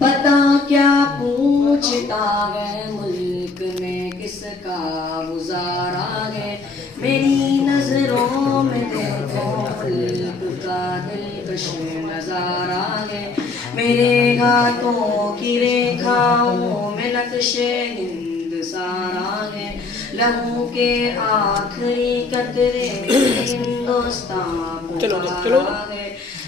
पता क्या पूछता है मुल्क में किसका गुजारा है, मेरी नजरों में देखो मुल्क का दिलकश नजारा है। मेरे हाथों की रेखाओं में नक्शे हिंद सारा है, लहू के आखिरी कतरे में हिंदुस्तान पुकारा है।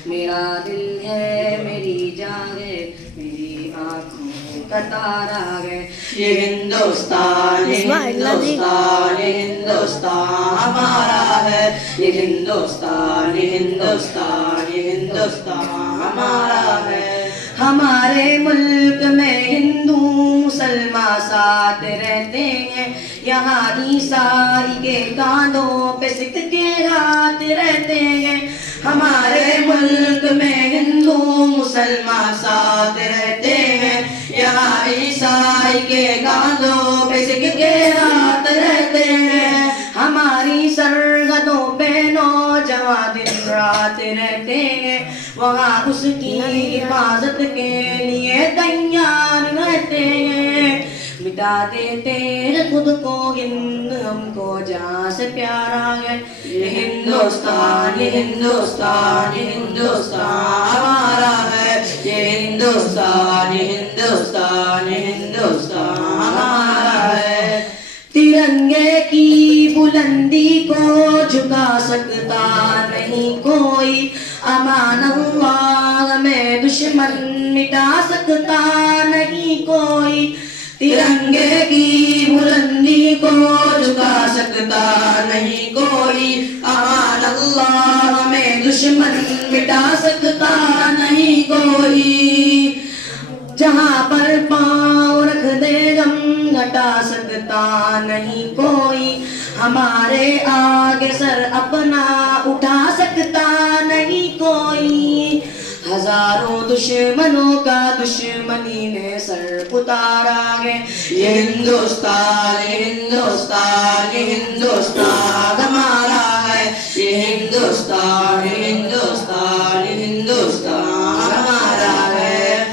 मेरा दिल है मेरी जान है, मेरी आँखों का तारा है। ये हिंदुस्तान, ये हिंदुस्तान, ये हिंदुस्तान हमारा है। ये हिंदुस्तान, ये हिंदुस्तान, ये हिंदुस्तान हमारा है। हमारे मुल्क में हिंदू मुसलमान साथ रहते हैं, यहाँ ईसाई के कांधों पे सिख के हाथ रहते हैं। हमारे मुल्क में हिंदू मुसलमान साथ रहते हैं, यहाँ ईसाई के कांधों पे सिख के हाथ रहते हैं। हमारी सरहदों पे नौजवान दिन रात रहते हैं, वहाँ उसकी हिफाजत के लिए तैयार रहते हैं। मिटा देते हैं खुद को हिंद, हमको जहाँ से प्यारा है। ये हिंदुस्तान, ये हिंदुस्तान, ये हिंदुस्तान हमारा है। ये हिंदुस्तान, ये हिंदुस्तान, ये हिंदुस्तान हमारा है। तिरंगे की बुलंदी को झुका सकता नहीं कोई, अमान अल्लाह में दुश्मन मिटा सकता नहीं कोई। तिरंगे की बुलंदी को झुका सकता नहीं कोई, अमान अल्लाह में दुश्मन मिटा सकता नहीं कोई। जहाँ पर पाँव रख दे गम घटा सकता नहीं कोई, हमारे आगे सर अपना उठा सकता नहीं कोई। हजारों दुश्मनों का दुश्मनी ने सर उतारा है। ये हिंदुस्तान, ये हिंदुस्तान, ये हिंदुस्तान हमारा है। ये हिंदुस्तान, ये हिंदुस्तान, ये हिंदुस्तान हमारा है।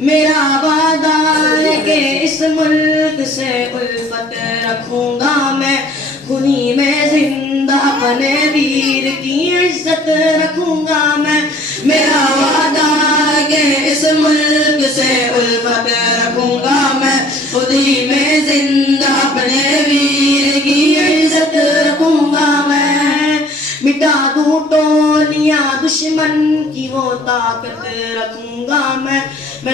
मेरा वादा है कि इस मुल्क से उल्फत रखूंगा मैं, खुदी में जिंदा अपने वीर की इज्जत रखूंगा मैं। मेरा वादा है कि इस मुल्क से उल्फत रखूंगा मैं, खुदी में जिंदा अपने वीर की इज्जत रखूंगा मैं। मिटा दूं टोलियां दुश्मन की वो ताकत रखूंगा मैं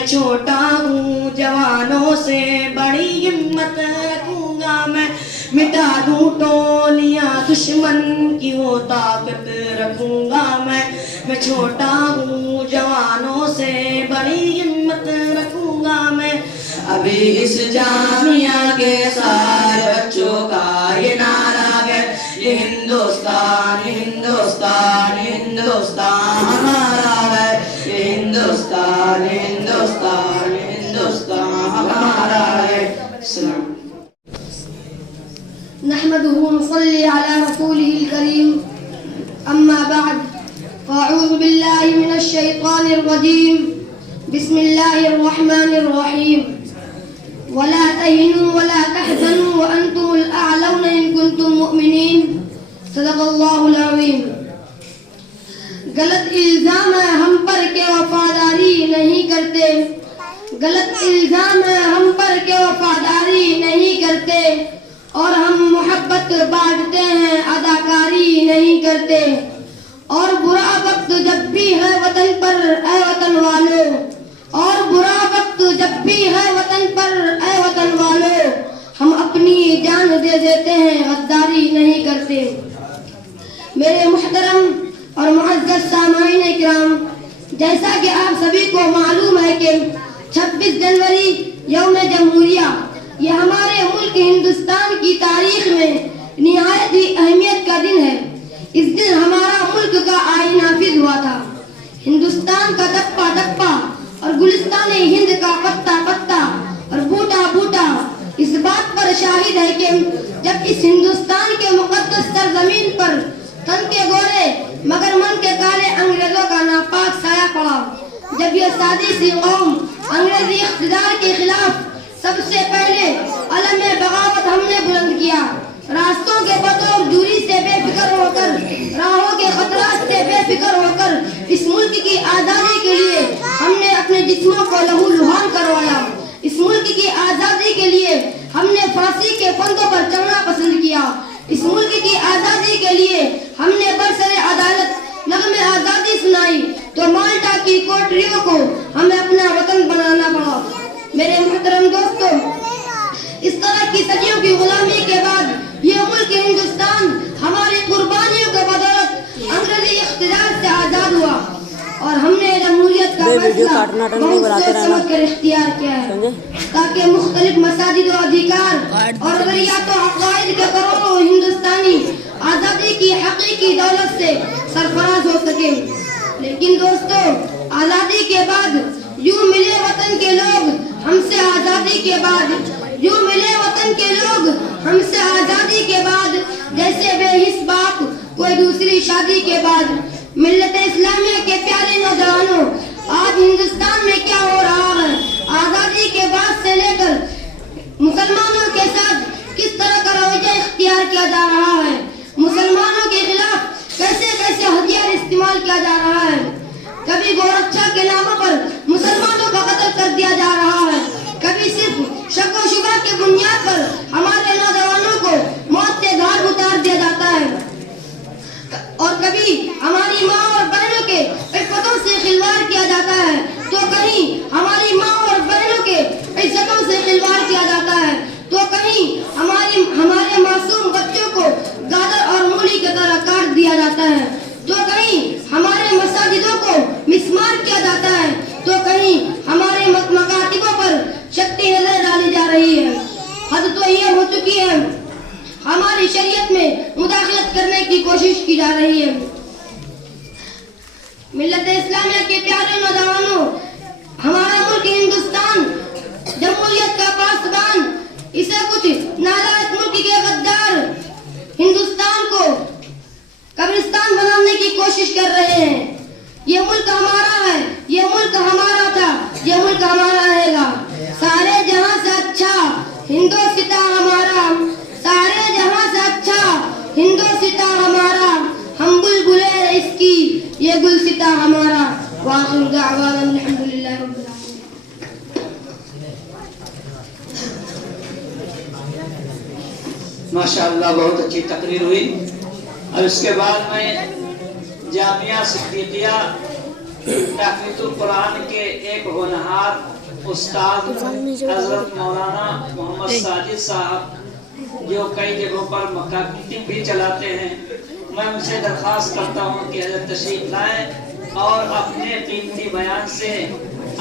छोटा हूँ जवानों से बड़ी हिम्मत रखूंगा मैं। मिटा दूं टोलियां दुश्मन की वो ताकत रखूंगा मैं छोटा हूँ जवानों से बड़ी हिम्मत रखूंगा मैं। अभी इस जामिया के सारे बच्चों का ये नारा है, ये हिंदुस्तान, ये हिंदुस्तान, ये हिंदुस्तान हमारा है। ये हिंदुस्तान, ये हिंदुस्तान, ये हिंदुस्तान हमारा है। नहमदुहु व नसल्ली अला रसूलिहिल करीम, अम्मा बाद, फ़अऊज़ु बिल्लाहि मिनश शैतानिर रजीम, बिस्मिल्लाहिर रहमानिर रहीम। वला तहिनु वला तहज़नु व अंतुमुल अअलौना इन कुंतुम मुमिनीन। सदक़ल्लाहुल अज़ीम। गलत इल्ज़ाम है हम पर के वफादारी नहीं करते, गलत इल्ज़ाम है हम पर के वफादारी नहीं करते, और हम मोहब्बत बांटते हैं अदाकारी नहीं करते। और बुरा वक्त जब भी है वतन पर ऐ वतन वालों, और बुरा वक्त जब भी है वतन पर ऐ वतन वालों, हम अपनी जान दे देते हैं गद्दारी नहीं करते। मेरे मुहतरम और मुअज़्ज़ज़ सामाईन इकराम, जैसा कि आप सभी को मालूम है कि 26 जनवरी यौम जमहूरिया ये हमारे मुल्क हिंदुस्तान की तारीख में निहायत ही अहमियत का दिन है। इस दिन हमारा मुल्क का आईन नाफिज हुआ था। हिंदुस्तान का टप्पा टप्पा और गुलिस्तान हिंद का पत्ता पत्ता और बूटा बूटा इस बात पर शाहिद है कि जब इस हिंदुस्तान के मुकद्दस सरजमीन पर तन के गोरे मगर मन के काले अंग्रेजों का सादी सी कौम अंग्रेजी इख्तिदार के खिलाफ सबसे पहले अलम बगावत हमने बुलंद किया। रास्तों के बतौर दूरी से बेफिक्र होकर, राहों के खतरात से बेफिक्र होकर इस मुल्क की आज़ादी के लिए हमने अपने जिस्मों को लहूलुहान करवाया। इस मुल्क की आज़ादी के लिए हमने फांसी के फंदों पर चढ़ना पसंद किया। इस मुल्क की आज़ादी के लिए हमने बरसरे अदालत नग़्मे आज़ादी सुनाई तो माल्टा की कोठरियों को हमें अपना वतन बनाना पड़ा। मेरे मुहतरम दोस्तों, इस तरह की सदियों की गुलामी के बाद ये मुल्क हिंदुस्तान हमारी कुर्बानियों के बदौलत अंग्रेजी इख्तियार से आजाद हुआ और हमने जमहूरियत का फैसला बहुत सोच समझ कर इख्तियार किया है ताकि मुख्तलिफ मसाजिद और अधिकार और गैरियत और अक़ाइद के करोड़ों हिंदुस्तानी आज़ादी की हकीकी दौलत से सरफराज हो सके। लेकिन दोस्तों, आज़ादी के बाद यूं मिले वतन के लोग हमसे आज़ादी के बाद, यूं मिले वतन के लोग हमसे आज़ादी के बाद जैसे बेहिस बाप कोई दूसरी शादी के बाद। मिल्लत इस्लामिया के प्यारे नौजवानों, आज हिंदुस्तान में क्या हो रहा है? आज़ादी के बाद से लेकर मुसलमानों के साथ किस तरह का रवैया इख्तियार किया जा रहा है? मुसलमानों के खिलाफ कैसे कैसे हथियार इस्तेमाल किया जा रहा है? कभी गोरक्षा के नामों पर मुसलमानों का कत्ल कर दिया जा रहा है, कभी सिर्फ शक व शुबा के बुनियाद पर हमारे नौजवानों को मौत के घाट उतार दिया जाता है और कभी हमारी माँ और बहनों के इज्जतों से खिलवाड़ किया जाता है, तो कहीं हमारी माँ और बहनों के इज्जतों से खिलवाड़ किया जाता है, तो कहीं हमारे मासूम बच्चों को गाजर और मूली की तरह काट दिया जाता है, तो कहीं हमारे मसाजिदों को मिस्मार किया जाता है, तो कहीं हमारे मकातिबों पर शक्ति नजर डाली जा रही है। हद तो ये हो चुकी है, हमारी शरीयत में मुदाखलत करने की कोशिश की जा रही है। मिल्लत इस्लामिया के प्यारे नौजवानों, हमारा मुल्क हिंदुस्तान जमहूरियत का पासबान, इसे कुछ नालायक मुल्क के गद्दार हिंदुस्तान को कब्रिस्तान बनाने की कोशिश कर रहे हैं। ये मुल्क हमारा है, ये मुल्क हमारा था, ये मुल्क हमारा रहेगा। सारे जहां से अच्छा हिंदुस्ता हमारा, सारे जहां से अच्छा हिंदुस्ता हमारा, हम बुलबुले इसकी ये गुलसिता हमारा। वाक़िअ दाअवाना अल्हम्दुलिल्लाहि रब्बिल आलमीन। माशाअल्लाह, बहुत अच्छी तकरीर हुई। और उसके बाद में जामिया सिद्दीकिया तहफ़ीज़ुल कुरान के एक होनहार उस्ताद हज़रत मौलाना मोहम्मद साजिद साहब, जो कई जगहों पर मकातिब भी चलाते हैं, मैं उनसे दरख्वास्त करता हूँ कि हज़रत तशरीफ़ लाएँ और अपने कीमती बयान से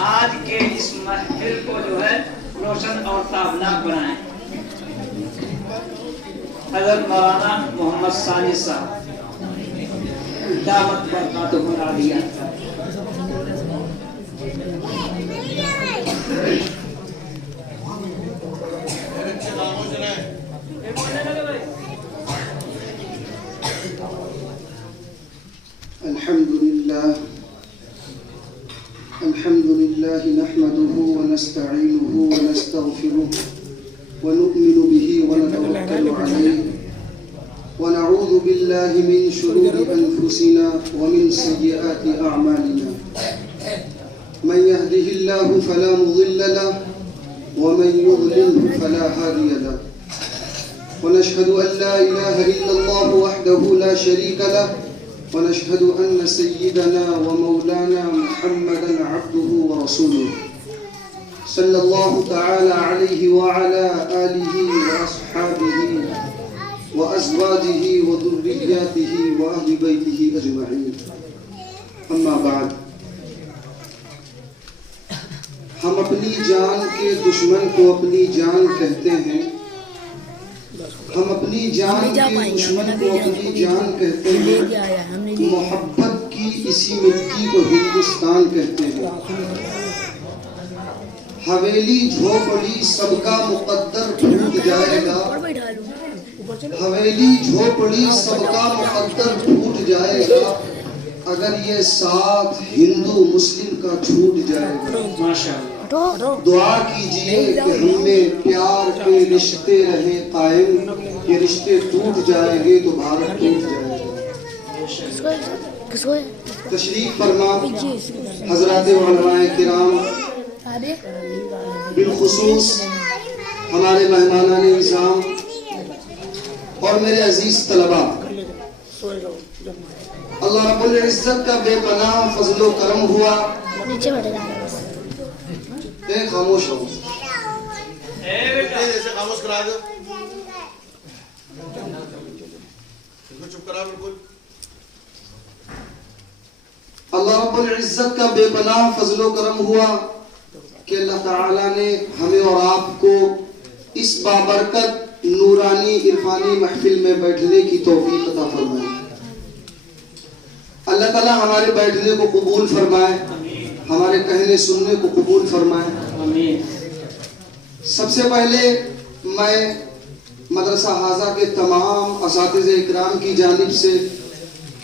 आज के इस महफिल को जो है रोशन और ताबनाक बनाएं। हज़रत मौलाना मोहम्मद साजिद साहब, दावत बरकातुहु आलिया। अल्हम्दुलिल्लाह नहमदुहु व नस्तईनुहु व नस्तगफिरुह व नु'मिनु बिही व नतवक्कलु अलैहि व नऊज़ु बिल्लाहि मिन शुरूरि अनफुसिना व मिन सय्यिआति अअमालिना। मन यहदिहिल्लाहु फला मुदिल्ल लहु व मन युद्लिलहु फला हादिय लहु। व नशहदु अन ला इलाहा इल्लल्लाह वहदहु ला शरीक लहु व नशहदु अन्न सय्यिदना व मौलाना मुहम्मदन अब्दुहु व रसूलुहु सल्लल्लाहु तआला अलैहि व अला आलिहि व अस्हाबिहि व अज़वाजिहि व दुर्रिय्यातिहि व अहलि बैतिहि अजमईन। अम्मा बाद, हम अपनी जान के दुश्मन को अपनी जान कहते हैं, हम अपनी जान के दुश्मन को अपनी जान कहते हैं। मोहब्बत की इसी मिट्टी को हिंदुस्तान कहते हैं। हवेली झोपड़ी सबका मुकद्दर टूट जाएगा, हवेली झोपड़ी सबका मुकद्दर टूट जाएगा। अगर ये साथ हिंदू मुस्लिम का छूट जाएगा, माशाअल्लाह, दुआ कीजिए कि हमें प्यार के रिश्ते रहे कायम। ये रिश्ते टूट जाएंगे तो भारत टूट जाएगा। तशरीफ फरमा हजरत उलमाए किराम, बिलखुसूस हमारे मेहमानान निज़ाम और मेरे अजीज तलबा, अल्लाह रब्बुल इज्जत का बेपनाह फजलो करम हुआ। खामोश हो, ऐसे खामोश करा दो, चुप करा बिल्कुल। अल्लाह रब्बुल इज्जत का बेपनाह फजलो करम हुआ कि अल्लाह ताला ने हमें और आपको इस बाबरकत नूरानी इरफानी महफिल में बैठने की तौफीक अता फरमाई। अल्लाह ताला हमारे बैठने को कबूल फरमाए, हमारे कहने सुनने को कबूल फरमाए। सबसे पहले मैं मदरसा हाजा के तमाम असातिज़े इकराम की जानिब से,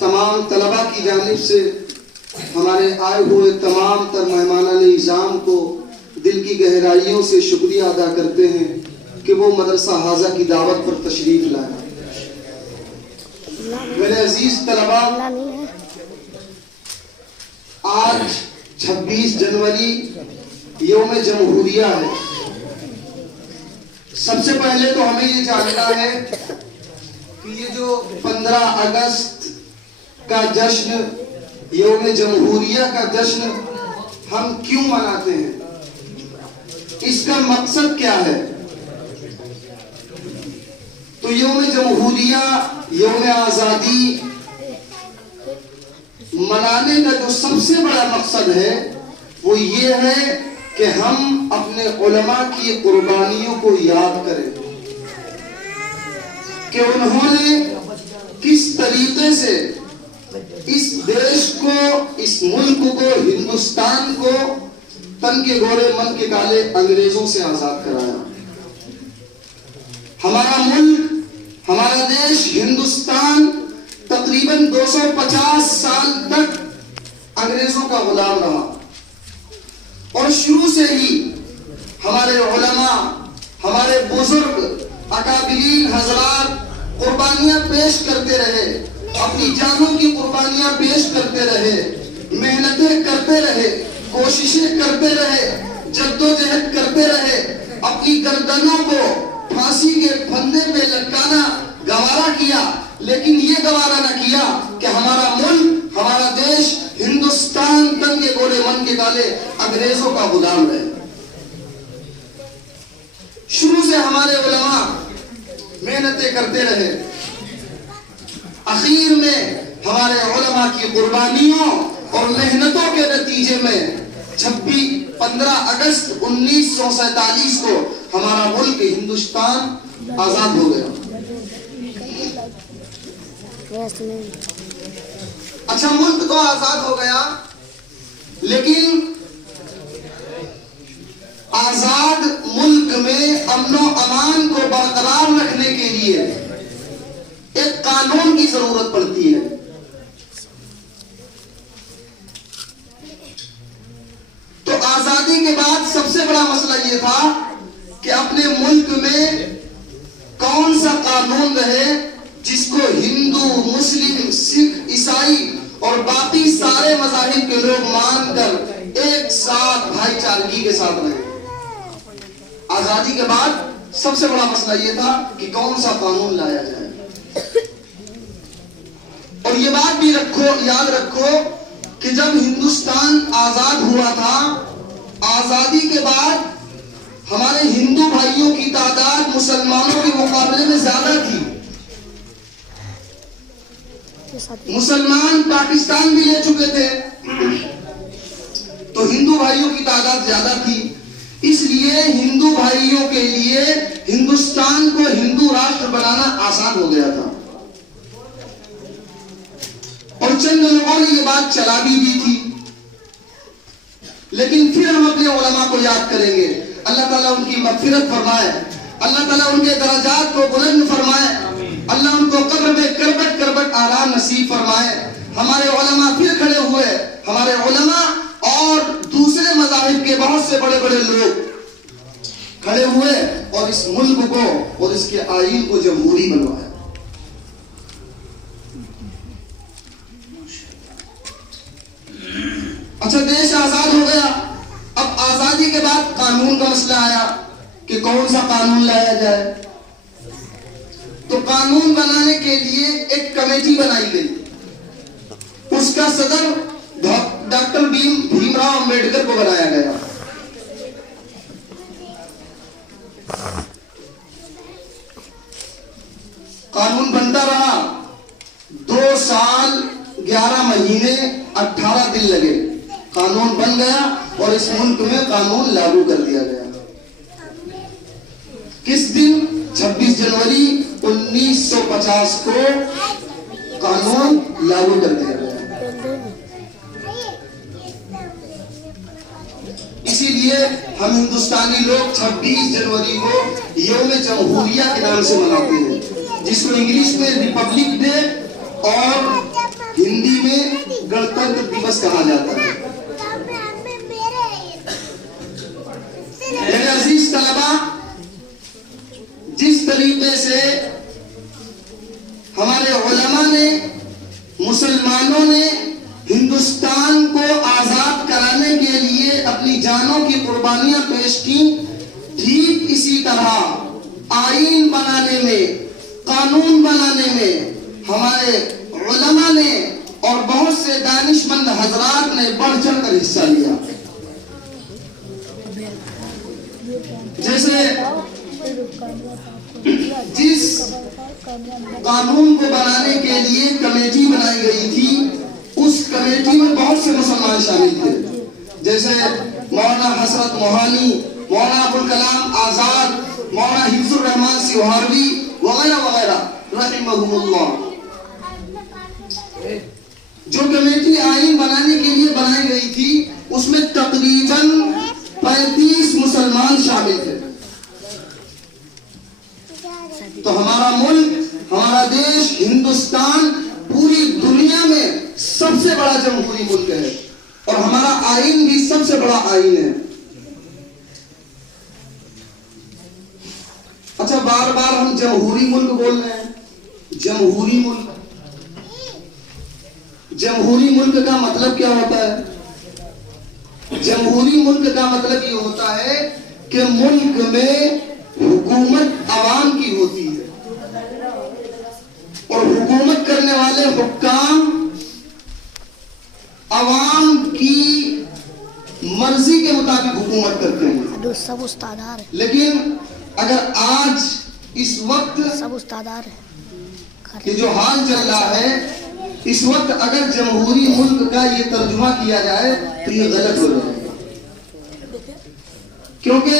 तमाम तलबा की जानिब से, हमारे आए हुए तमाम तर मेहमानान निज़ाम को दिल की गहराइयों से शुक्रिया अदा करते हैं कि वो मदरसा हाजा की दावत पर तशरीफ लाए। मेरे अजीज तलबा, आज 26 जनवरी यौम जमहूरिया है। सबसे पहले तो हमें ये जानना है कि ये जो 15 अगस्त का जश्न, यौम जमहूरिया का जश्न हम क्यों मनाते हैं, इसका मकसद क्या है। तो यौम जमहूरिया, यौम आजादी मनाने का जो सबसे बड़ा मकसद है वो ये है कि हम अपने उलमा की कुर्बानियों को याद करें कि उन्होंने किस तरीके से इस देश को, इस मुल्क को, हिंदुस्तान को तन के गोरे मन के काले अंग्रेजों से आजाद कराया। हमारा मुल्क, हमारा देश हिंदुस्तान तकरीबन 250 साल तक अंग्रेजों का गुलाम रहा और शुरू से ही हमारे उलमा, हमारे बुजुर्ग अकाबिरीन हजरात कुर्बानियां पेश करते रहे, अपनी जानों की कुर्बानियां पेश करते रहे, मेहनतें करते रहे, कोशिशें करते रहे, जद्दोजहद करते रहे। अपनी गर्दनों को फांसी के फंदे पे लटकाना गवारा किया, लेकिन ये गवारा न किया कि हमारा मुल्क, हमारा देश हिंदुस्तान तन के गोरे मन के काले अंग्रेजों का गुलाम रहे। शुरू से हमारे उलमा मेहनतें करते रहे, आखिर में हमारे उलमा की कुर्बानियों और मेहनतों के नतीजे में 15 अगस्त 1947 को हमारा मुल्क हिंदुस्तान आजाद हो गया। अच्छा, मुल्क तो आजाद हो गया, लेकिन आजाद मुल्क में अमनो अमान को बरकरार रखने के लिए एक कानून की जरूरत पड़ती है। तो आजादी के बाद सबसे बड़ा मसला यह था कि अपने मुल्क में कौन सा कानून रहे जिसको हिंदू, मुस्लिम, सिख, ईसाई और बाकी सारे मज़ाहिब के लोग मानकर एक साथ भाईचारगी के साथ रहे। आजादी के बाद सबसे बड़ा मसला यह था कि कौन सा कानून लाया जाए। और ये बात भी याद रखो कि जब हिंदुस्तान आजाद हुआ था, आजादी के बाद हमारे हिंदू भाइयों की तादाद मुसलमानों के मुकाबले में ज्यादा थी। मुसलमान पाकिस्तान भी ले चुके थे, तो हिंदू भाइयों की तादाद ज्यादा थी। इसलिए हिंदू भाइयों के लिए हिंदुस्तान को हिंदू राष्ट्र बनाना आसान हो गया था। और चंद लोगों ने ये बात चला भी दी थी, लेकिन फिर हम अपने उलमा को याद करेंगे। अल्लाह ताला उनकी मग़फ़िरत फरमाए, अल्लाह ताला उनके दर्जात को बुलंद फरमाए, अल्लाह उनको कब्र में करबट करबट आराम नसीब फरमाए। हमारे उलमा फिर खड़े हुए, हमारे उलमा और दूसरे मज़ाहिब के बहुत से बड़े बड़े लोग खड़े हुए और इस मुल्क को और इसके आईन को जमहूरी बनवाया। अच्छा, देश आजाद हो गया। अब आजादी के बाद कानून का मसला आया कि कौन सा कानून लाया जाए। तो कानून बनाने के लिए एक कमेटी बनाई गई। उसका सदर डॉक्टर भीमराव अंबेडकर को बनाया गया। कानून बनता रहा। 2 साल 11 महीने 18 दिन लगे। कानून बन गया और इस मुल्क में कानून लागू कर दिया गया। किस दिन? 26 जनवरी 1950 को कानून लागू कर दिया गया। इसीलिए हम हिंदुस्तानी लोग 26 जनवरी को यौम जमहूरिया के नाम से मनाते हैं, जिसको इंग्लिश में रिपब्लिक डे और हिंदी में गणतंत्र दिवस कहा जाता है। मेरे अजीज तलबा, जिस तरीके से हमारे उलमा ने, मुसलमानों ने हिंदुस्तान को आजाद कराने के लिए अपनी जानों की कुर्बानियां पेश की, ठीक इसी तरह आईन बनाने में, कानून बनाने में हमारे उलमा ने और बहुत से दानिशमंद हजरात ने बढ़ चढ़ कर हिस्सा लिया। जैसे जिस कानून को बनाने के लिए कमेटी बनाई गई थी, उस कमेटी में बहुत से मुसलमान शामिल थे। जैसे मौलाना हसरत मोहानी, मौलाना अबुल कलाम आजाद, मौलाना हिफ्जुर रहमान सिहारवी वगैरह वगैरह रहमहुमुल्लाह। जो कमेटी आईन बनाने के लिए बनाई गई थी, उसमें तकरीबन 35 मुसलमान शामिल थे। तो हमारा मुल्क, हमारा देश हिंदुस्तान पूरी दुनिया में सबसे बड़ा जमहूरी मुल्क है और हमारा आईन भी सबसे बड़ा आईन है। अच्छा, बार बार हम जमहूरी मुल्क बोल रहे हैं। जमहूरी मुल्क, जमहूरी मुल्क का मतलब क्या होता है? जमहूरी मुल्क का मतलब ये होता है कि मुल्क में हुकूमत अवाम की होती है और हुकूमत करने वाले हुक्काम अवाम की मर्जी के मुताबिक हुकूमत करते हैं। सब उस्तादार है। लेकिन अगर आज इस वक्त सब उस्तादार है। ये जो हाल चल रहा है, इस वक्त अगर जमहूरी मुल्क का ये तर्जुमा किया जाए तो ये गलत हो जाएगा, क्योंकि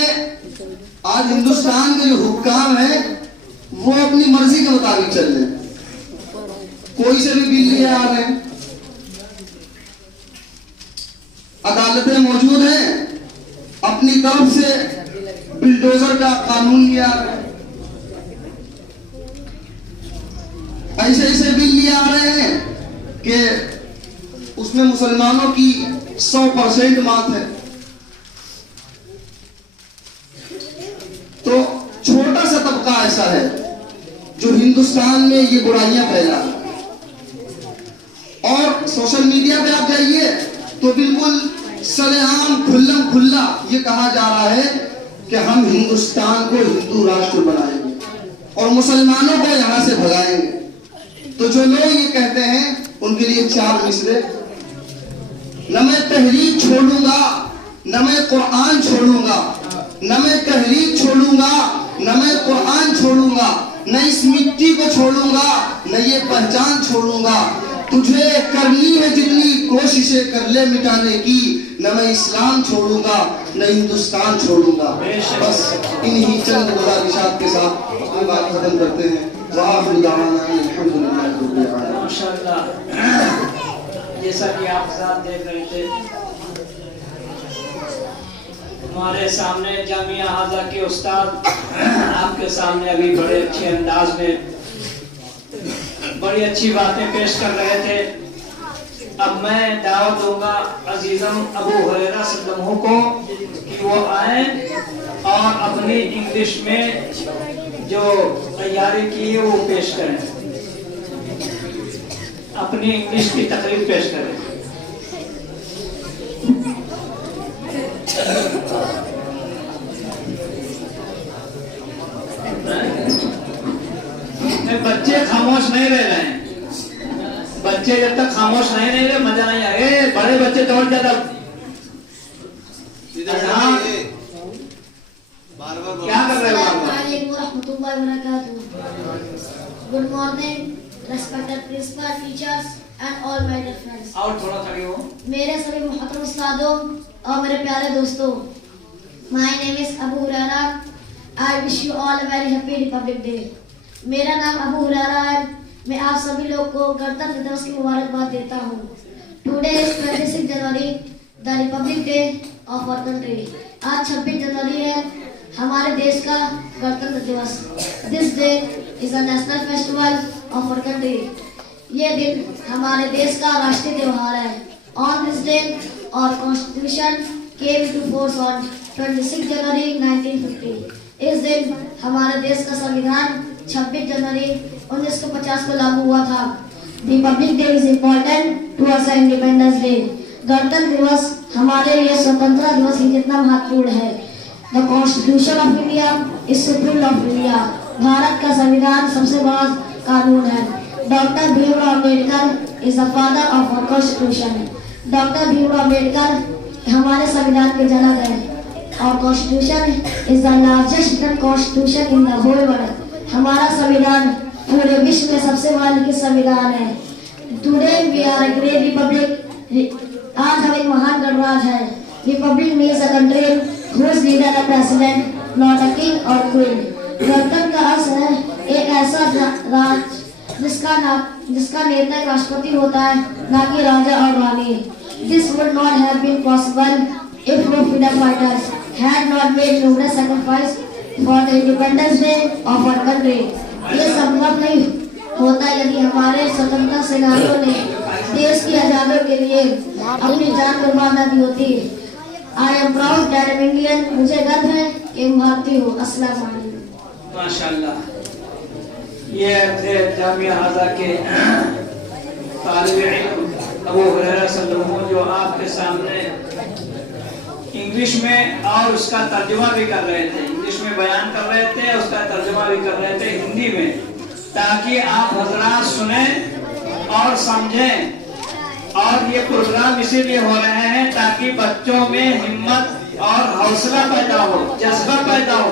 आज हिंदुस्तान के जो हुक्काम है वो अपनी मर्जी के मुताबिक चल रहे हैं। कोई से भी बिल लिए आ रहे हैं, अदालतें मौजूद हैं, अपनी तरफ से बिल्डोजर का कानून लिया आ रहे हैं, ऐसे ऐसे बिल लिए आ रहे हैं कि उसमें मुसलमानों की 100% मात है। तो छोटा सा तबका ऐसा है जो हिंदुस्तान में ये बुराइयां फैला, और सोशल मीडिया पे आप जाइए तो बिल्कुल सरेआम खुल्लम खुल्ला ये कहा जा रहा है कि हम हिंदुस्तान को हिंदू राष्ट्र बनाएंगे और मुसलमानों को यहां से भगाएंगे। तो जो लोग ये कहते हैं उनके लिए 4 मिसरे, न मैं तहरीक छोड़ूंगा, न मैं कुरान छोड़ूंगा, न मैं तहरीक छोड़ूंगा, न मैं कुरान छोड़ूंगा, न इस मिट्टी को छोड़ूंगा, न ये पहचान छोड़ूंगा। तुझे करनी है जितनी कोशिशें कर ले मिटाने की, न मैं इस्लाम छोड़ूंगा, न हिंदुस्तान छोड़ूंगा। बस इन्हीं चंद गुजारिशात के साथ अपनी बात खत्म करते हैं। माशाअल्लाह, जैसा कि आप साथ देख रहे थे, हमारे सामने जामिया हाजा के उस्ताद आपके सामने अभी बड़े अच्छे अंदाज में बड़ी अच्छी बातें पेश कर रहे थे। अब मैं दावत दूंगा अजीजम अबू हुरैरा सल्लल्लाहु को कि वो आए और अपनी इंग्लिश में जो तैयारी की है वो पेश करें, अपनी इंग्लिश की तकरीर पेश करें। बच्चे खामोश नहीं रह रहे हैं, बच्चे जब तक खामोश नहीं रहे मजा नहीं आए। बड़े बच्चे दौड़ जाता क्या कर रहे हो? Good morning respected principal, teachers and all my dear friends. और थोड़ा खड़े हो। मेरे सभी मुहतरम उस्तादों और मेरे प्यारे दोस्तों, my name is Abu Huraira. I wish you all a very happy republic day. मेरा नाम अबू हुरैरा है। मैं आप सभी लोग को गणतंत्र दिवस की मुबारकबाद देता हूँ। Today is 26 January, the republic day of our country. आज 26 जनवरी है, हमारे देश का गणतंत्र दिवस। This day is a national festival of our country. ये दिन हमारे देश का राष्ट्रीय त्योहार है। On this day our constitution came into force on 26 January 1950। इस दिन हमारे देश का संविधान 26 जनवरी 1950 को लागू हुआ था। Republic day is important to us independence day. गणतंत्र दिवस हमारे लिए स्वतंत्रता दिवस ही जितना महत्वपूर्ण है। The constitution of India is supreme law of India. Bharat का संविधान सबसे बड़ा कानून है। Doctor Bhimrao Ambedkar is the father of our constitution. Doctor Bhimrao Ambedkar हमारे संविधान के जनक हैं our constitution is the largest written constitution in the whole world. हमारा संविधान पूरे विश्व में सबसे बड़ा लिखित संविधान है। Today we are a great republic. आज हम एक महान गणराज्य है। Republic means a country whose leader a president, not a king or queen. गणतंत्र का अर्थ है एक ऐसा राज्य जिसका नेता एक राष्ट्रपति होता है, ना कि राजा और रानी। This would not have been possible if no freedom fighters had not made numerous sacrifices for the independence day of our country। ये संभव नहीं होता यदि हमारे स्वतंत्रता सेनानियों ने देश की आजादी के लिए अपनी जान कुर्बान न की होती। I am proud that I'm Indian। मुझे गर्व है कि मैं भारतीय हूँ। अस्सलाम वालेकुम। माशाल्लाह, ये थे जामिया हाजा के तालिब इल्म अबू हुरैरा सल्लल्लाहु जो आपके सामने इंग्लिश में और उसका तर्जुमा भी कर रहे थे। इंग्लिश में बयान कर रहे थे, उसका तर्जुमा भी कर रहे थे हिंदी में, ताकि आप हजरात सुने और समझें। और ये प्रोग्राम इसीलिए हो रहे हैं ताकि बच्चों में हिम्मत और हौसला पैदा हो, जज्बा पैदा हो,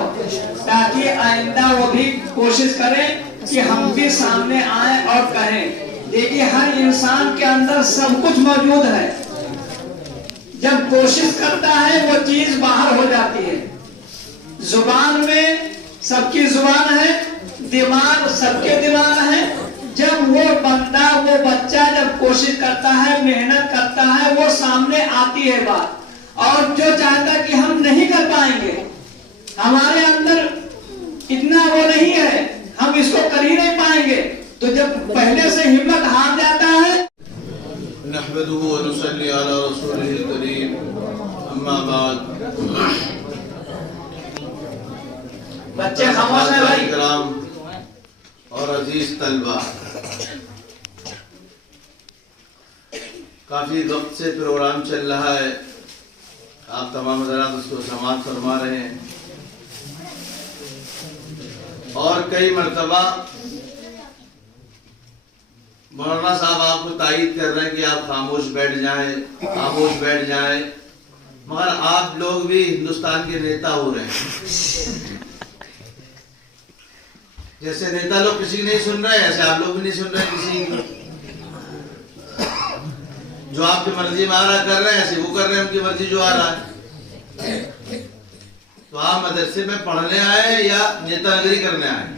ताकि आइंदा वो भी कोशिश करें कि हम भी सामने आए और कहें। देखिए, हर इंसान के अंदर सब कुछ मौजूद है। जब कोशिश करता है वो चीज बाहर हो जाती है। जुबान में सबकी जुबान है, दिमाग सबके दिमाग है। जब वो बंदा, वो बच्चा जब कोशिश करता है, मेहनत करता है, वो सामने आती है बात। और जो चाहता है कि हम नहीं कर पाएंगे, हमारे अंदर इतना वो नहीं है, हम इसको कर ही नहीं पाएंगे, तो जब पहले से हिम्मत हार जाता है। नहमदुहु व नुसल्ली अला रसूलिल करीम, अम्मा बाद। बच्चे खामोश हैं भाई। इकराम और अजीज तलबा, काफी वक्त से प्रोग्राम चल रहा है, आप तमाम हज़रात उसको समाअत फरमा रहे हैं। और कई मरतबा मौलाना साहब आपको तायीद कर रहे हैं कि आप खामोश बैठ जाएं, खामोश बैठ जाएं, मगर आप लोग भी हिंदुस्तान के नेता हो रहे हैं। जैसे नेता लोग किसी की नहीं सुन रहे, ऐसे आप लोग भी नहीं सुन रहे किसी की। जो आपकी मर्जी में आ रहा कर रहे हैं, ऐसे वो कर रहे हैं उनकी मर्जी जो आ रहा है। तो आप मदरसे में पढ़ने आए या नेतागिरी करने आए?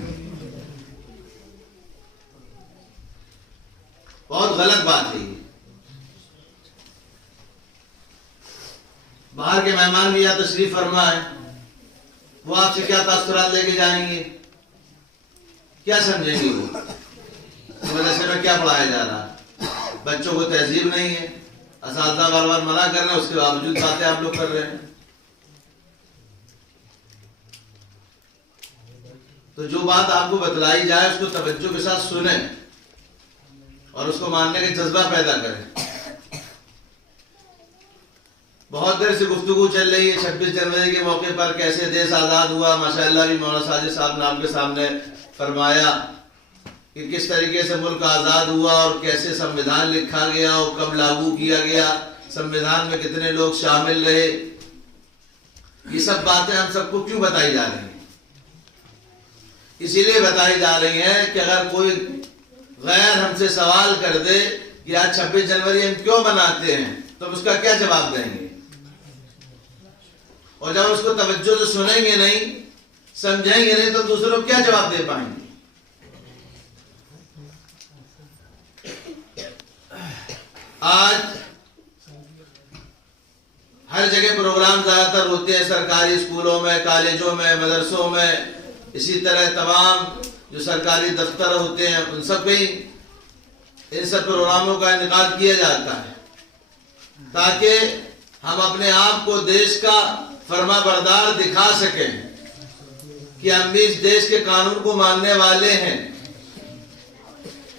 बहुत गलत बात है। बाहर के मेहमान भी यहाँ तशरीफ फरमा है, वो आपसे क्या तासुरात लेके जाएंगे, क्या समझेंगे वो मदरसे में क्या पढ़ाया जा रहा है? बच्चों को तहजीब नहीं है, असातिज़ा बार बार मना कर रहे हैं, उसके बावजूद बातें आप लोग कर रहे हैं। तो जो बात आपको बतलाई जाए उसको तवज्जो के साथ सुने और उसको मानने का जज्बा पैदा करें। बहुत देर से गुफ्तगू चल रही है 26 जनवरी के मौके पर कैसे देश आज़ाद हुआ। माशाअल्लाह भी मौलाना साजिद साहब ने आपके सामने फरमाया कि किस तरीके से मुल्क आज़ाद हुआ और कैसे संविधान लिखा गया और कब लागू किया गया, संविधान में कितने लोग शामिल रहे। ये सब बातें हम सबको क्यों बताई जा रही हैं? इसीलिए बताई जा रही हैं कि अगर कोई गैर हमसे सवाल कर दे कि आज 26 जनवरी हम क्यों मनाते हैं, तो हम उसका क्या जवाब देंगे? और जब उसको तवज्जो से सुनेंगे नहीं, समझेंगे नहीं, तो दूसरों को क्या जवाब दे पाएंगे? आज हर जगह प्रोग्राम ज्यादातर होते हैं, सरकारी स्कूलों में, कॉलेजों में, मदरसों में, इसी तरह तमाम जो सरकारी दफ्तर होते हैं उन सब में इन सब प्रोग्रामों का इनेकाद किया जाता है ताकि हम अपने आप को देश का फर्माबरदार दिखा सकें कि हम भी इस देश के कानून को मानने वाले हैं।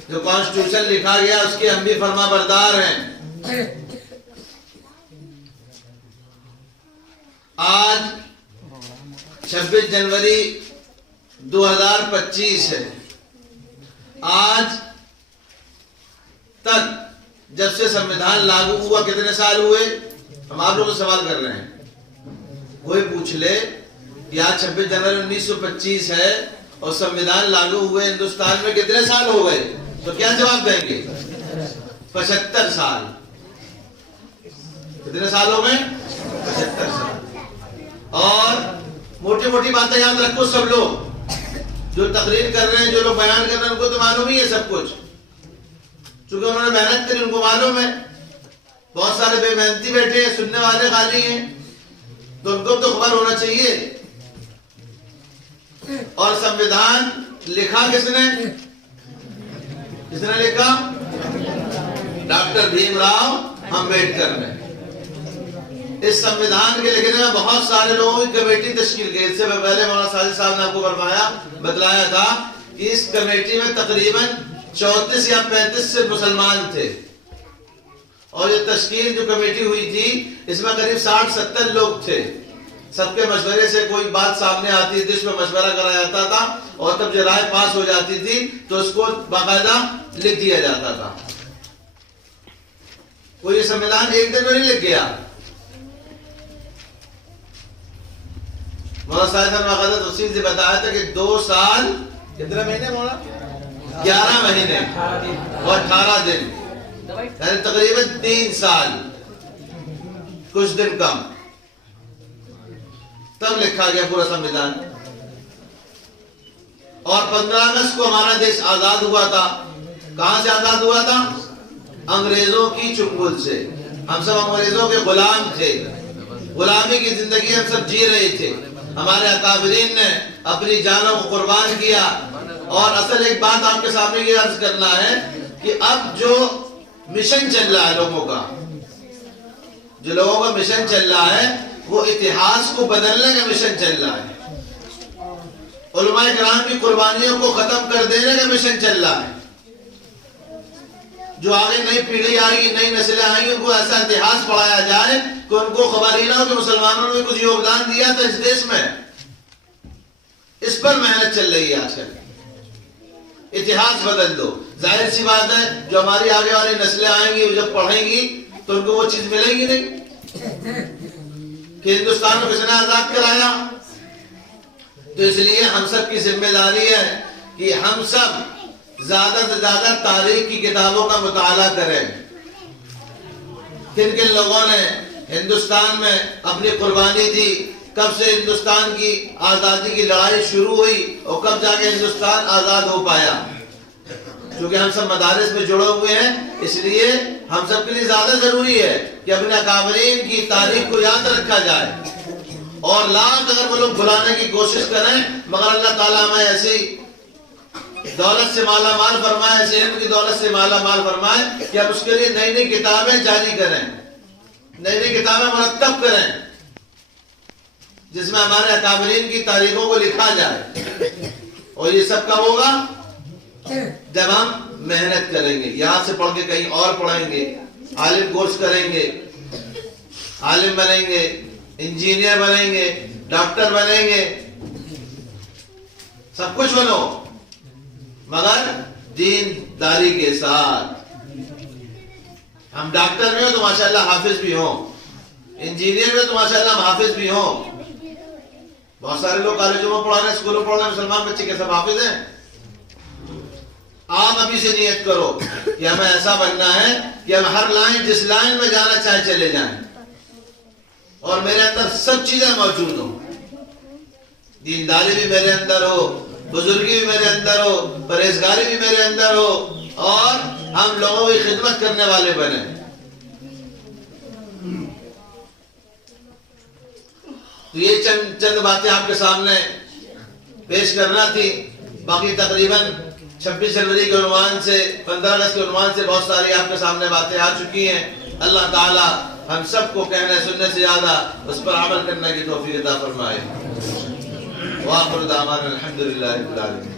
जो कॉन्स्टिट्यूशन लिखा गया उसके हम भी फर्माबरदार हैं। आज 26 जनवरी 2025 है। आज तक जब से संविधान लागू हुआ कितने साल हुए? हम आप लोगों से सवाल कर रहे हैं। कोई पूछ ले कि आज 26 जनवरी 1925 है और संविधान लागू हुए हिंदुस्तान में कितने साल हो गए, तो क्या जवाब देंगे? 75 साल। कितने साल हो गए? 75 साल। और मोटी मोटी बातें याद रखो सब लोग जो तकरीर कर रहे हैं, जो लोग बयान कर रहे हैं, उनको तो मालूम ही है सब कुछ, क्योंकि उन्होंने मेहनत करी, उनको मालूम है। बहुत सारे बेमेहनती बैठे हैं, सुनने वाले खाली हैं, तो उनको तो खबर होना चाहिए। और संविधान लिखा किसने? किसने लिखा? डॉक्टर भीमराव अंबेडकर ने। इस संविधान के लिखने में बहुत सारे लोगों की कमेटी तश्कील की। इससे पहले मौलाना साजिद साहब ने आपको बतलाया था कि इस कमेटी में तकरीबन 34 या 35 से मुसलमान थे और ये तश्कील जो कमेटी हुई थी इसमें करीब 60-70 लोग थे। सबके मशवरे से कोई बात सामने आती थी, इसमें मशवरा कराया जाता था और तब जो राय पास हो जाती थी तो उसको बाकायदा लिख दिया जाता था। कोई ये संविधान एक दिन में नहीं लिख गया। मौलाना साहिब ने बाकायदा तफसील से बताया था कि 2 साल कितने महीने मौला? 11 महीने और 18 दिन, यानी तकरीबन 3 साल कुछ दिन कम, तब लिखा गया पूरा संविधान। और 15 अगस्त को हमारा देश आजाद हुआ था। कहां से आजाद हुआ था? अंग्रेजों की चुंगल से। हम सब अंग्रेजों के गुलाम थे, गुलामी की जिंदगी हम सब जी रहे थे। हमारे अकाबरीन ने अपनी जानों को कुर्बान किया। और असल एक बात आपके सामने ये अर्ज करना है कि अब जो मिशन चल रहा है लोगों का, जो लोगों का मिशन चल रहा है वो इतिहास को बदलने का मिशन चल रहा है। उलमाए किराम की कुर्बानियों को खत्म कर देने का मिशन चल रहा है। जो आगे नई पीढ़ी आएगी, नई नस्लें आएंगी, उनको ऐसा इतिहास पढ़ाया जाए कि उनको खबर ही ना हो कि मुसलमानों ने कुछ योगदान दिया था इस देश में। इस पर मेहनत चल रही है आजकल। इतिहास बदल दो। जाहिर सी बात है जो हमारी आगे वाली नस्लें आएंगी जब पढ़ेंगी तो उनको वो चीज मिलेगी नहीं कि हिंदुस्तान को किसने आजाद कराया। तो इसलिए हम सब की जिम्मेदारी है कि हम सब ज्यादा से ज्यादा तारीख की किताबों का मुताला करें। किन किन लोगों ने हिंदुस्तान में अपनी कुर्बानी दी, कब से हिंदुस्तान की आजादी की लड़ाई शुरू हुई और कब जाके हिंदुस्तान आजाद हो पाया। क्योंकि हम सब मदारिस में जुड़े हुए हैं, इसलिए हम सब के लिए ज्यादा जरूरी है कि अपने अकाबरीन की तारीख को याद रखा जाए। और लाख अगर वो लोग भुलाने की कोशिश करें, मगर अल्लाह ताला हमें ऐसी दौलत से माला माल फरमाए, ऐसे इल्म की दौलत से माला माल फरमाए कि आप उसके लिए नई नई किताबें जारी करें, नई नई किताबें मुरत्तब करें, जिसमें हमारे अकाबरीन की तारीखों को लिखा जाए। और ये सब कब होगा? जब हम मेहनत करेंगे, यहाँ से पढ़ के कहीं और पढ़ेंगे, आलिम कोर्स करेंगे, आलिम बनेंगे, इंजीनियर बनेंगे, डॉक्टर बनेंगे, सब कुछ बनो, मगर दीनदारी के साथ। हम डॉक्टर में हो तो माशाल्लाह हाफिज भी हो, इंजीनियर में तो माशाल्लाह हाफिज भी हो। बहुत सारे लोग कॉलेजों में पढ़ा रहे, स्कूलों में पढ़ रहे, मुसलमान बच्चे के सब हाफिज हैं। आप अभी से नियत करो कि हमें ऐसा बनना है कि हम हर लाइन, जिस लाइन में जाना चाहे चले जाएं, और मेरे अंदर सब चीजें मौजूद हो। दीनदारी भी मेरे अंदर हो, बुजुर्गी भी मेरे अंदर हो, परहेजगारी भी मेरे अंदर हो, और हम लोगों की खिदमत करने वाले बने। तो ये चंद बातें आपके सामने पेश करना थी। बाकी तकरीबन 26 जनवरी के उन्वान से, 15 अगस्त के उन्वान से बहुत सारी आपके सामने बातें आ चुकी हैं। अल्लाह ताला हम सबको कहने सुनने से ज्यादा उस पर अमल करने की तौफीक अता फरमाए। वाखिर दावाना अल्हम्दुलिल्लाह रब्बिल आलमीन।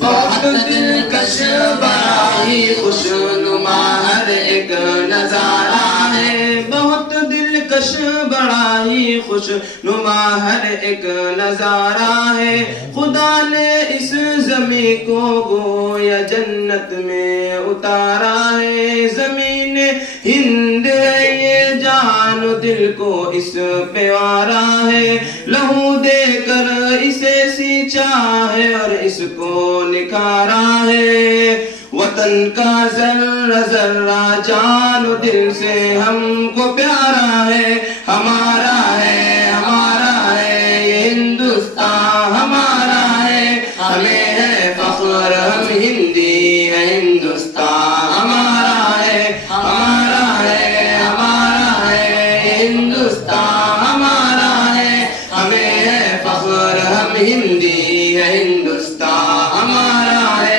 बहुत दिलकश बड़ा ही खुशनुमा हर एक नजारा है, बहुत दिलकश बड़ा ही खुशनुमा हर एक नजारा है। खुदा ने इस ज़मीं को गोया जन्नत में उतारा है। ज़मीन हिंद है ये, जान दिल को इस प्यारा है। लहू देकर इसे सींचा है और इसको निखारा है। वतन का जर्रा जर्रा जान दिल से हमको प्यारा है। हमारा है, हमारा है ये हिंदुस्तान हमारा है। हमें है फख्र, हम हिंदी है, हिंदुस्तान हमारा है। हमारा है, हमारा है ये हिंदुस्तान हमारा है। हमें है फख्र, हम हिंदी है, हिंदुस्तान हमारा है।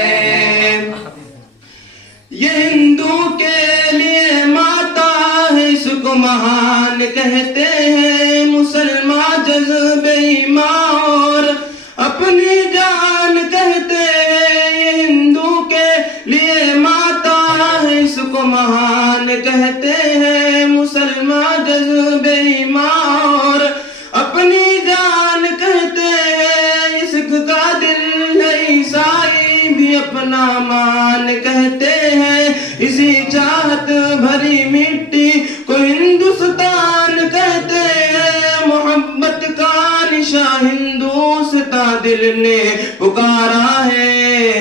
ये हिंदू के लिए माता है, इसको महान कहते हैं। मुसलमान जज्बे ईमान और अपनी जान कहते हैं। ये हिंदू के लिए माता है, इसको महान कहते हैं। मुसलमान जज्बे ईमान और अपनी जान कहते हैं। सिख का दिल है, ईसाई भी अपना मान कहते हैं। इसी चाहत भरी मिट्टी को हिंदुस्तान कहते हैं। मोहब्बत का निशा हिंदुस्तान दिल ने पुकारा है।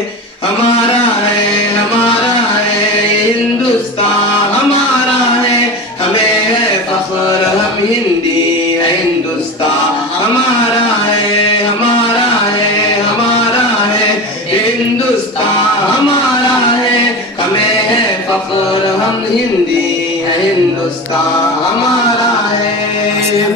हमारा है, हमारा है हिंदुस्तान हमारा है। हमें है फख्र, हम हिंदी है, हिंदुस्तान हमारा है। हमारा है, हमारा है हिंदुस्तान हमारा है। हमें है फख्र, हम हिंदी है, हिंदुस्तान हमारा है।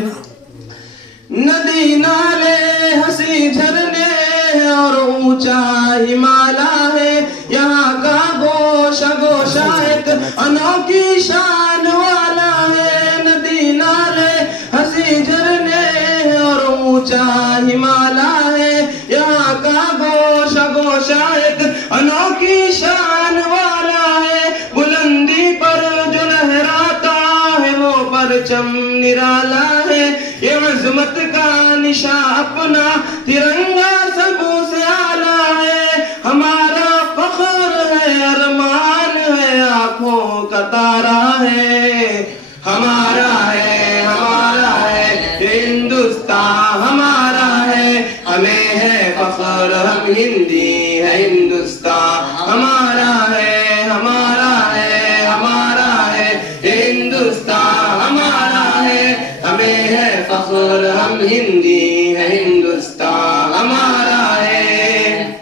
नदी नाले हंसी झरने और ऊंचा हिमालय है। यहाँ का गोशा गोशा एक अनोखी शान वाला है। नदी नाले हंसी झरने और ऊंचा हिमालय है। यहाँ का गोशा गोशा एक अनोखी शान वाला है। बुलंदी पर जो लहराता है वो परचम निराला है। ये अज़मत का निशा अपना तिरंगा सबसे आला है। हमारा फख्र है, अरमान है, आँखों का तारा है। हमारा है, हमारा है हिंदुस्तान हमारा है। हमें है फख्र, हम हिंदी है, हिंदुस्तान हमारा है। हमारा है, हमारा है हिंदुस्तान हमारा है। हमें है फख्र, हम हिंदी है, हिंदुस्तान हमारा है।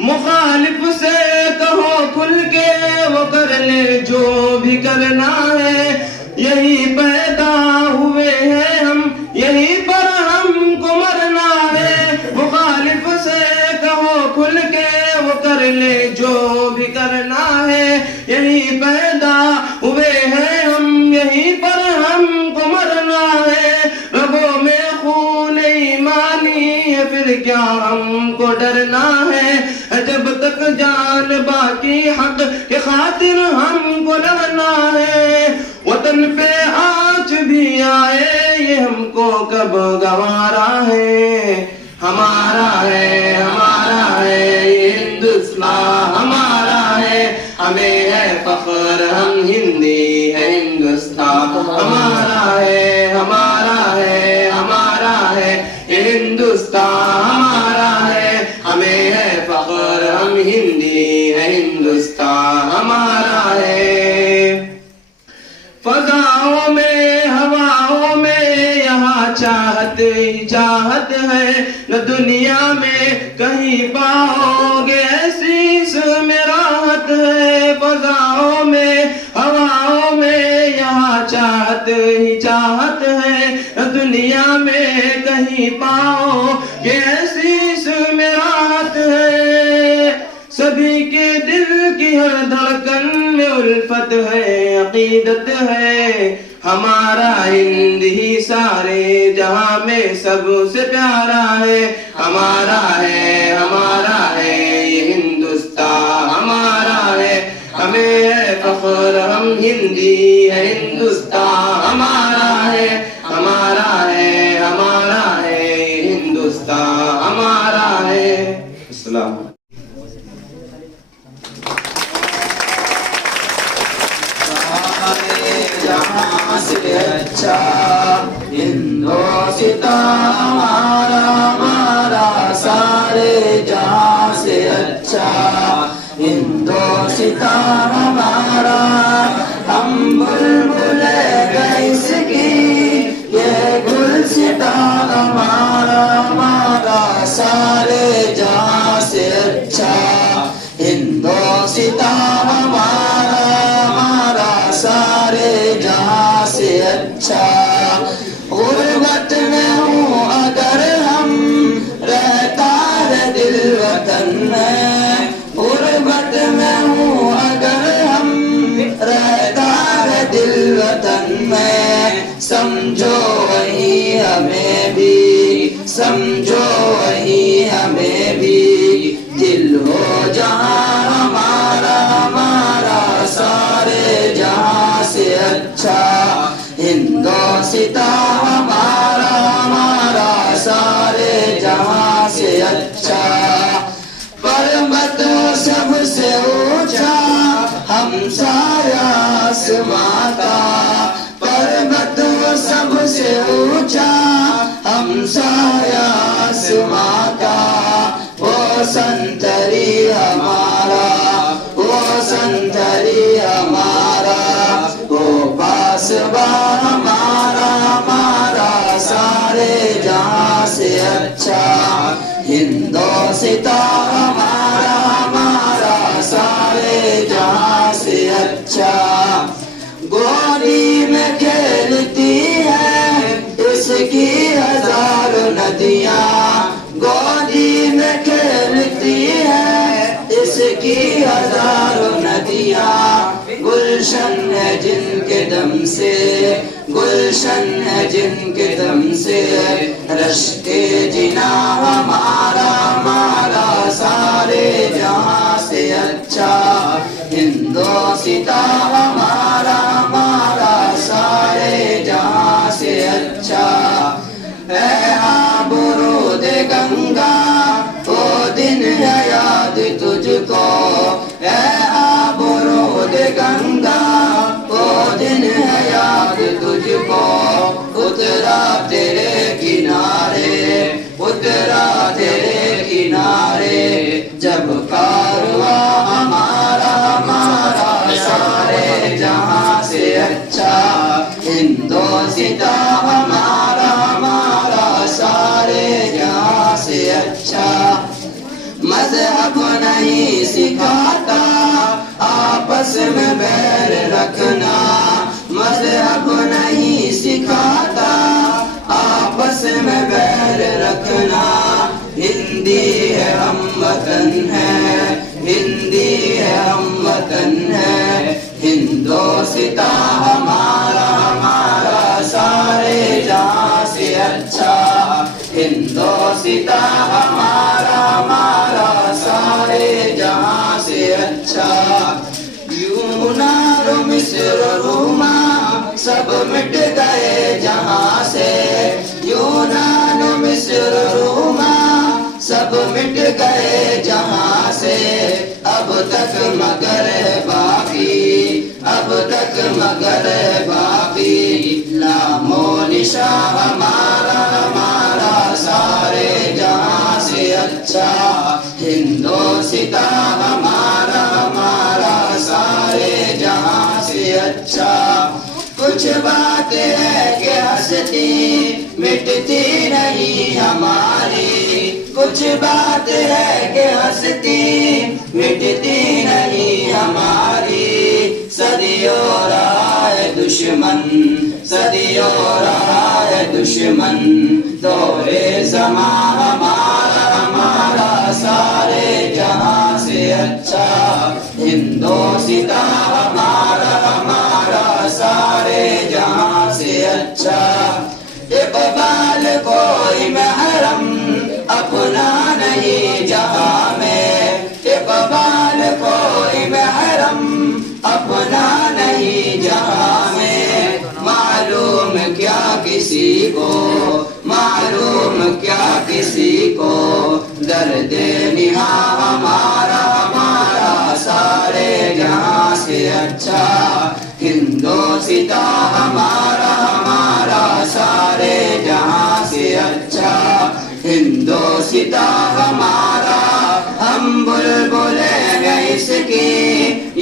मुखालिफ से कहो खुल के वो कर ले जो भी करना है। यही पैदा हुए हैं हम, यही पर हमको मरना है। पैदा हुए हैं हम, यहीं पर हमको मरना है। रगों में खून ईमानी है, फिर क्या हमको डरना है। जब तक जान बाकी हक के खातिर हमको लड़ना है। वतन पे आज भी आए ये हमको कब गवारा है। हमारा है ये हिंदुस्तान हमारा है, हमें है फख्र हम हिंदी है हिंदुस्तान हमारा है ये हिंदुस्तान हमारा है, हमें है फख्र हम हिंदी है हिंदुस्तान हमारा है। फजाओं में हवाओं में यहाँ चाहत ही चाहत है, न दुनिया में कहीं पाओगे ऐसी इसमें राहत है। फजाओं में हवाओं में यहाँ चाहत ही चाहत है, न दुनिया में कहीं पाओगे ऐसी इसमें राहत है। सभी के दिल की हर धड़कन में उल्फत है, अकीदत है। हमारा हिंद ही सारे जहां में सबसे प्यारा है। हमारा है ये हिंदुस्तान हमारा है, हमें है फख्र हम हिंदी है हिंदुस्तान हमारा है ये हिंदुस्तान हमारा है। अस्सलाम। जहाँ से अच्छा हिंदुस्तान हमारा सारे जहाँ से अच्छा हिंदुस्तान हमारा। हम बुलबुले गैस की ये गुलसितान हमारा सारे जहाँ से अच्छा हिंदुस्तान हमारा सारे जहाँ से अच्छा। गुर्बत में हूँ अगर हम रहता है दिल वतन में, गुर्बत में हूँ अगर हम रहता है दिल वतन में। समझो वही हमें भी, समझो वही हमें भी दिल हो जहाँ हमारा सारे जहाँ से अच्छा हिंदुस्तान हमारा सारे जहाँ से अच्छा। पर्वत सबसे ऊंचा हमसाया आसमां का, पर्वत सबसे ऊंचा हमसाया आसमां का। वो संतरी हमारा, वो संतरी हमारा, वो पासबा हमारा सारे जहाँ से अच्छा हिंदुस्तान हमारा सारे जहाँ से अच्छा। गोदी में खेलती है इसकी हजार नदियाँ, गोदी में खेलती है इसकी हजारों नदियाँ। गुलशन है जिनके दम से, गुलशन है जिनके दम से रश्के जिना हमारा सारे जहाँ से अच्छा हिंदुस्तान हमारा सारे जहाँ से अच्छा। है आबरूद गंगा वो दिन है याद तुझको, है आबरूद गंगा वो दिन है याद तुझको। उतरा तेरे किनारे, उतरा तेरे किनारे जब कारवा हमारा सारे जहाँ से अच्छा हिंदुस्तान हमारा सारे जहाँ से अच्छा। मज़हब नहीं सिखाता आपस में बैर रखना, मज़हब नहीं सिखाता आपस में बैर रखना। हिंदी है हम वतन है, हिंदी है हम वतन है, हिंदी हिंदोस्तां हमारा हमारा सारे जहां से अच्छा, हिंदोस्तां हमारा हमारा सारे जहां से अच्छा। यूनान मिस्र रोमा सब मिट गए जहां से, यूनान मिस्र रोमा सब मिट गए जहां से। अब तक मगर है बाकी, अब तक मगर है बाकी, नामो निशा हमारा हमारा सारे जहां से अच्छा, हिंदोस्तां हमारा हमारा सारे जहां से अच्छा। कुछ बात है कि हंसती मिटती नहीं हमारी, कुछ बात है कि हंसती मिटती नहीं हमारी। सदियों रहा है दुश्मन, सदियों रहा है दुश्मन, दौरे ज़मा हमारा हमारा सारे जहां से अच्छा, हिंदोस्तां हमारा हमारा सारे जहां से अच्छा। इक़बाल कोई महरम अपना नहीं जहां में, इक़बाल कोई महरम अपना नहीं जहां में। मालूम क्या किसी को, मालूम क्या किसी को, दर्द निहा हमारा हमारा सारे जहां से अच्छा, हिंदोस्तां हमारा हमारा सारे जहां से अच्छा, हिंदोस्तां हमारा। हम बुलबुले हैं इसकी,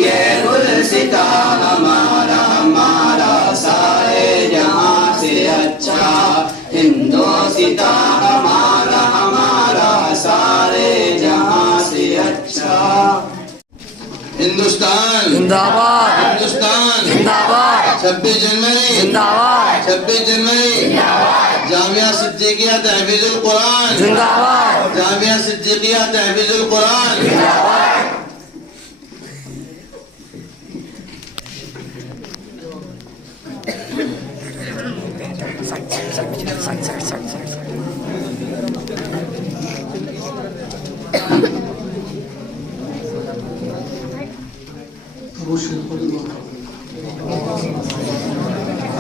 ये गुलसिता हमारा हमारा सारे जहां से अच्छा, हिंदोस्तां हमारा हमारा सारे जहां से अच्छा। हिंदुस्तान जिंदाबाद, हिंदुस्तान जिंदाबाद, 26 जनवरी जिंदाबाद, 26 जनवरी जामिया सिद्दीकिया तहफीजुल कुरान जिंदाबाद, जामिया सिद्दीकिया तहफीजुल कुरान।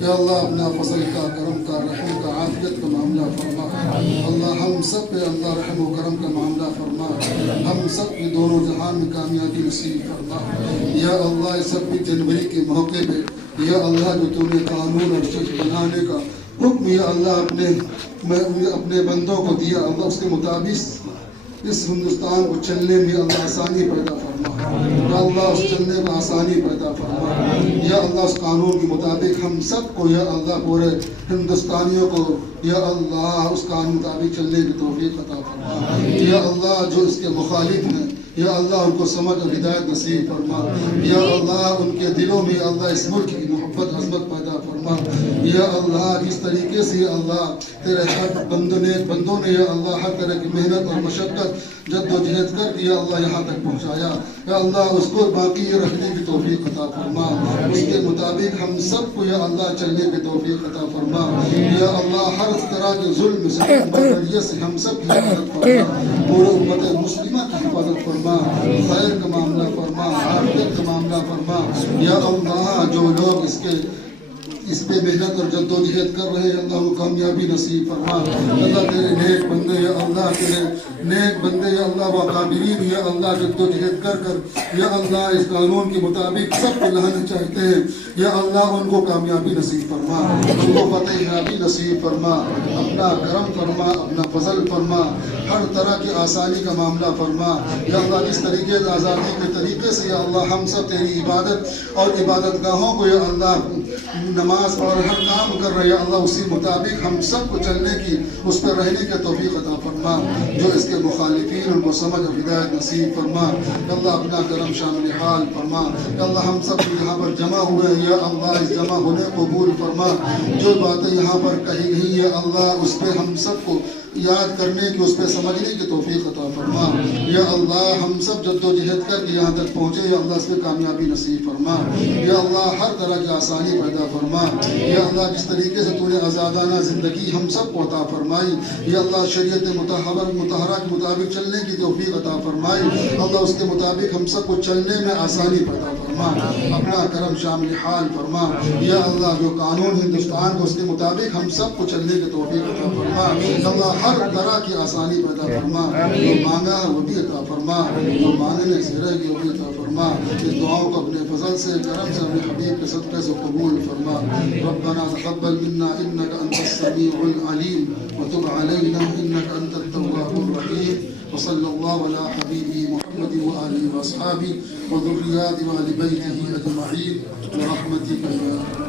या अल्लाह अपना फजल का, करम का, रहम का, आफियत का मामला फरमा। अल्लाह हम सब पे अल्लाह रहम व करम का मामला फरमा। हम सब की दोनों जहान में कामयाबी नसीब फरमा। या अल्लाह इस 26 जनवरी के मौके पे या अल्लाह जो तूने कानून और चीज बनाने का हुक्म या अल्लाह अपने बंदों को दिया, अल्लाह उसके मुताबिक इस हिंदुस्तान को चलने में अल्लाह आसानी पैदा फरमा। या अल्लाह उस चलने में आसानी पैदा फरमा। या अल्लाह उस कानून के मुताबिक हम सब को या अल्लाह पूरे हिंदुस्तानियों को या अल्लाह उस कानून के मुताबिक चलने की तौफीक अता फरमा। या अल्लाह जो इसके मुखालिफ हैं या अल्लाह उनको समझ और हिदायत नसीब फरमा। या अल्लाह उनके दिलों में अल्लाह इस मुल्क की मोहब्बत अज़मत पैदा फरमा। या अल्लाह जिस तरीके से अल्लाह तेरे हर बंदों ने या अल्लाह हर तरह की मेहनत और मशक्क़त जद्दोजहद कर या अल्लाह यहाँ तक पहुँचाया, या अल्लाह उसको बाकी रखने की तौफीक अता फरमा। उसके मुताबिक हम सब को या अल्लाह चलने की तौफीक अता फरमा। या अल्लाह हर तरह के जुल्म से हम सब की हिफाजत फरमा। पूरे उम्मत मुस्लिमा की हिफाजत फरमा। खैर का मामला फरमा, आफियत का मामला फरमा। या अल्लाह जो लोग इस पे मेहनत और जद्दोजहद कर रहे हैं अल्लाह को कामयाबी नसीब फरमा। अल्लाह तेरे नेक बंदे या अल्लाह तेरे नेक बंदे या अल्लाह वाक़ाबिरीन या अल्लाह जद्दोजहद कर या अल्लाह इस कानून के मुताबिक सब को लाना चाहते हैं या अल्लाह उनको कामयाबी नसीब फरमा, उनको फतेहाबी नसीब फरमा। अपना करम फरमा, अपना फजल फरमा, हर तरह की आसानी का मामला फरमा। या अल्लाह जिस तरीके से आज़ादी के तरीके से या अल्लाह हम सब तेरी इबादत और इबादत गाहों को या अल्लाह नमाज और हर काम कर रहे हैं अल्लाह उसी मुताबिक हम सब को चलने की, उस पर रहने की तौफीक अता फरमा। जो इसके मुखालिफिन उनको समझ और हिदायत नसीब फरमा। अल्लाह अपना करम शामिल हाल फरमा। अल्लाह हम सब यहाँ पर जमा हुए हैं या अल्लाह इस जमा होने को कबूल फरमा। जो बातें यहाँ पर कही गई है अल्लाह उस पर हम सबको याद करने की, उस पर समझने की तौफीक अता फरमा। या अल्लाह हम सब जद्दोजहद करके यहाँ तक पहुँचे या अल्लाह इस पर कामयाबी नसीब फरमा। या अल्लाह हर तरह की आसानी पैदा फरमा। या अल्लाह जिस तरीके से तूने आज़ादाना ज़िंदगी हम सब को अता फरमाई या अल्लाह शरीयत मुतहरा के मुताबिक चलने की तौफीक अता फरमाई। अल्लाह उसके मुताबिक हम सब को चलने में आसानी पैदा फरमा। अपना करम शामिल हाल फरमा। या अल्लाह जो कानून हिंदुस्तान को उसके मुताबिक हम सब को चलने की तौफीक अता फरमा। अल्लाह हर तरह की आसानी पैदा फरमा। जो मांगा है वो भी अता फरमा, जो मांगने से रह गया वो भी अता फरमा। इस दुआओं को अपने फजल से करम से अपने हबीब के सदक़े से कबूल फरमा। रब्बना तक़ब्बल मिन्ना इन्नका अंतस समीउल अलीम व तुब अलैना इन्नका अंतत तव्वाबुर रहीम। व सल्लल्लाहु अला हबीबी मुहम्मद व आलिहि व अस्हाबिहि व ज़ुर्रिय्यातिहि व अहलि बैतिहि अजमईन ब रहमतिका या